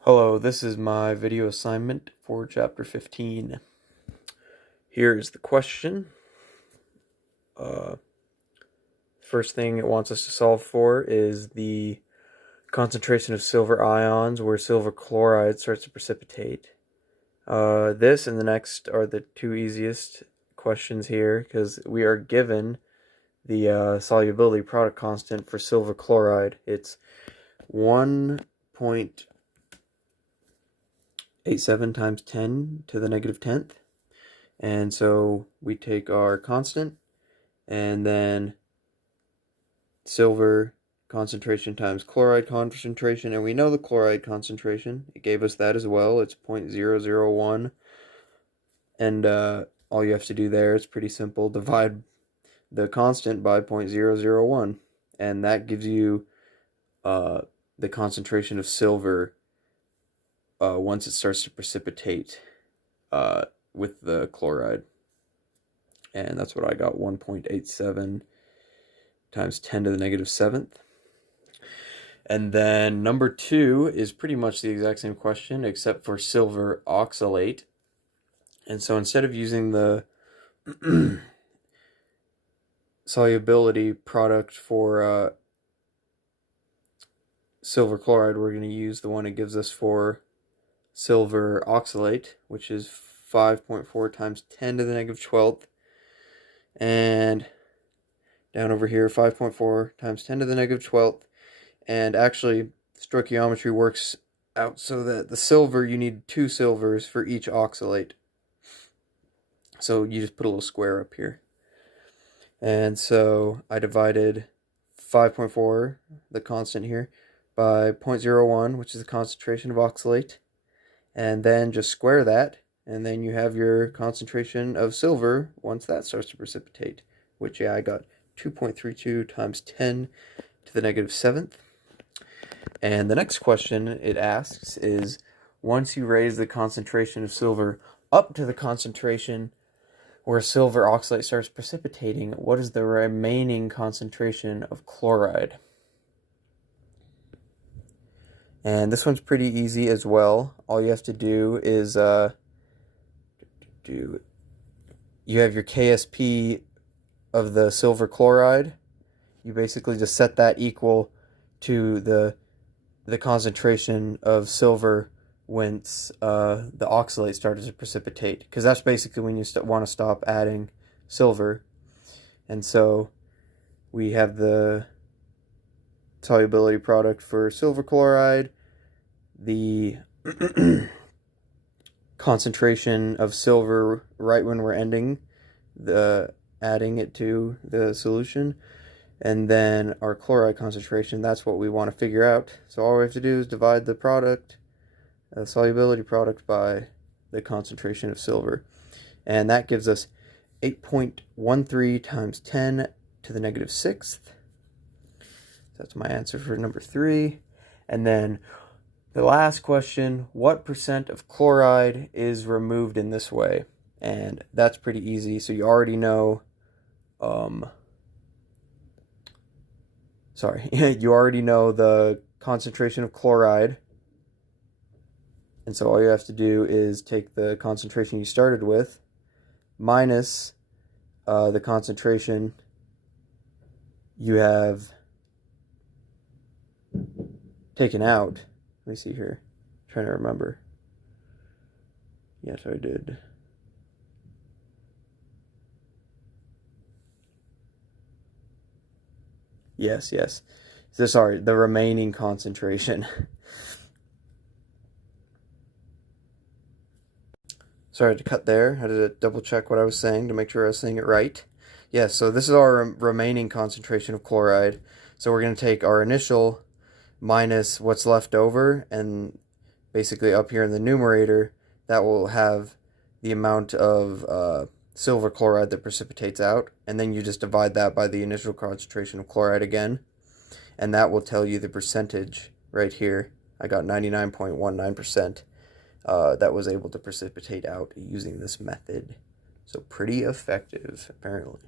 Hello, this is my video assignment for chapter 15. Here is the question. First thing it wants us to solve for is the concentration of silver ions where silver chloride starts to precipitate. This and the next are the two easiest questions here because we are given the solubility product constant for silver chloride. It's 1.87 times 10 to the negative 10th. And so we take our constant and then silver concentration times chloride concentration, and we know the chloride concentration. It gave us that as well. It's 0.001, and all you have to do there is pretty simple. Divide the constant by 0.001, and that gives you the concentration of silver once it starts to precipitate with the chloride. And that's what I got, 1.87 times 10 to the negative 7th. And then number 2 is pretty much the exact same question except for silver oxalate. And so instead of using the solubility product for silver chloride, we're going to use the one it gives us for silver oxalate, which is 5.4 times 10 to the negative 12th. And down over here, 5.4 times 10 to the negative 12th. And actually, stoichiometry works out so that the silver, you need 2 silvers for each oxalate. So you just put a little square up here. And so I divided 5.4, the constant here, by 0.01, which is the concentration of oxalate. And then just square that, and then you have your concentration of silver once that starts to precipitate, which, yeah, I got 2.32 times 10 to the negative 7th. And the next question it asks is, once you raise the concentration of silver up to the concentration where silver oxalate starts precipitating, what is the remaining concentration of chloride? And this one's pretty easy as well. All you have to do is you have your KSP of the silver chloride. You basically just set that equal to the concentration of silver once the oxalate started to precipitate, because that's basically when you want to stop adding silver. And so we have the solubility product for silver chloride, the concentration of silver right when we're ending adding it to the solution, and then our chloride concentration. That's what we want to figure out. So all we have to do is divide the product, solubility product, by the concentration of silver, and that gives us 8.13 times 10 to the negative 6th. That's my answer for number 3. And then the last question, what percent of chloride is removed in this way? And that's pretty easy. So you already know, you already know the concentration of chloride. And so all you have to do is take the concentration you started with minus the concentration you have taken out. Let me see here. I'm trying to remember. Yes, I did. Yes. So, sorry, the remaining concentration. Sorry to cut there. I had to double check what I was saying to make sure I was saying it right. Yes, so this is our remaining concentration of chloride. So we're going to take our initial minus what's left over, and basically up here in the numerator, that will have the amount of silver chloride that precipitates out, and then you just divide that by the initial concentration of chloride again, and that will tell you the percentage right here. I got 99.19% that was able to precipitate out using this method. So pretty effective, apparently.